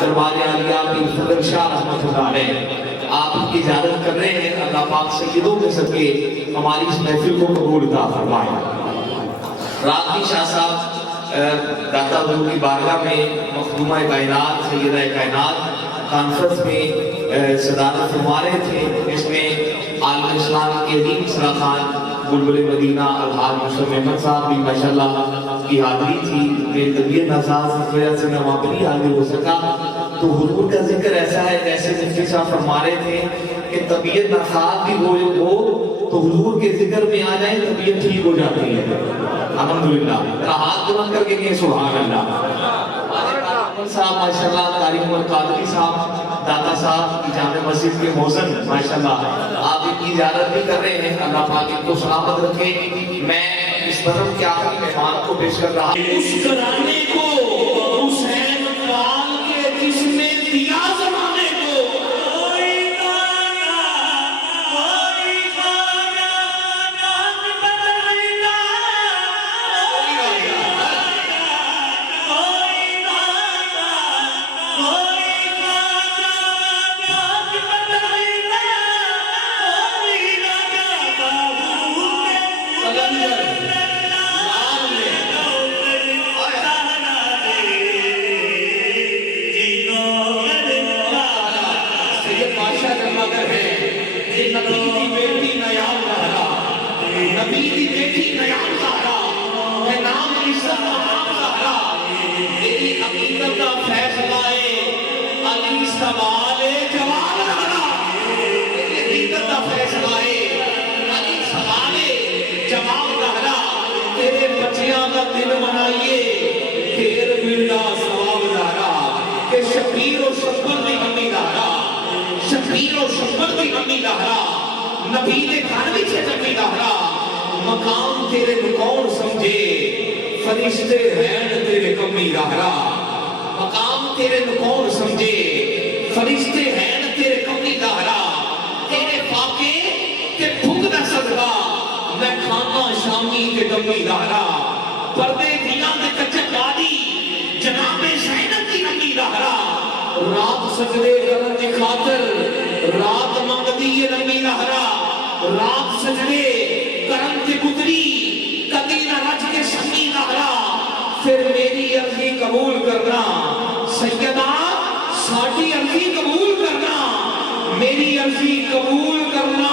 دربار عالیہ پیر فضل شاہ رحمۃ اللہ علیہ آپ کی اجازت کر رہے ہیں. اللہ پاک سیدوں کے صدقے ہماری اس محفل کو قبول عطا فرمائے. رات کی شاہ صاحب داتا حضور کی بارگاہ میں مخدومہ کائنات سیدہ کائنات کانفرنس میں صدارت فرما رہے تھے. اس میں عالم اسلام کے عظیم سرا خان بلبل مدینہ الحاج مسلم احمد صاحب بھی ماشاءاللہ کی حاضری تھی. میری طبیعت ناساز اس وجہ سے میں وہاں پہ نہیں حاضر ہو سکا. تو حضور کا ذکر ایسا ہے جیسے مفتی صاحب فرما رہے تھے کہ طبیعت ناساز بھی ہو تو حضور کے ذکر میں آ جائیں طبیعت ٹھیک ہو جاتی ہے. الحمدللہ. ہاتھ بلند کر کے کہیں سبحان اللہ. صاحب ماشاءاللہ قاری محمد قادری صاحب داتا صاحب کی جامع مسجد کے موزن ماشاءاللہ آپ ان کی اجازت بھی کر رہے ہیں. اللہ پاک ان کو سلامت رکھے. میں اس بزم کے آخری مہمان کو پیش کر رہا ہوں. اس کرانے کو حسین پال کے جس میں دیا زمانے کو نبی نے گھر بھی چھٹکی دہرا. مقام تیرے کو کون سمجھے فرشتے ہیں تیرے کمی دہرا. مقام تیرے کو کون سمجھے فرشتے ہیں تیرے کمی دہرا. تیرے فاقے تے بھوک نہ صدقہ میں کھانا شامی تے کمی دہرا. پردے دیا دے کچھ وادی جناب زینب کی کمی دہرا. رات سجدے کرن دی خاطر رات منگدی یہ نمی لہرا. رات سجدے کرن دی گزری کدی نہ رج کے سمی لہرا. پھر میری عرضی قبول کرنا سیدہ ساڑھی عرضی قبول کرنا. میری عرضی قبول کرنا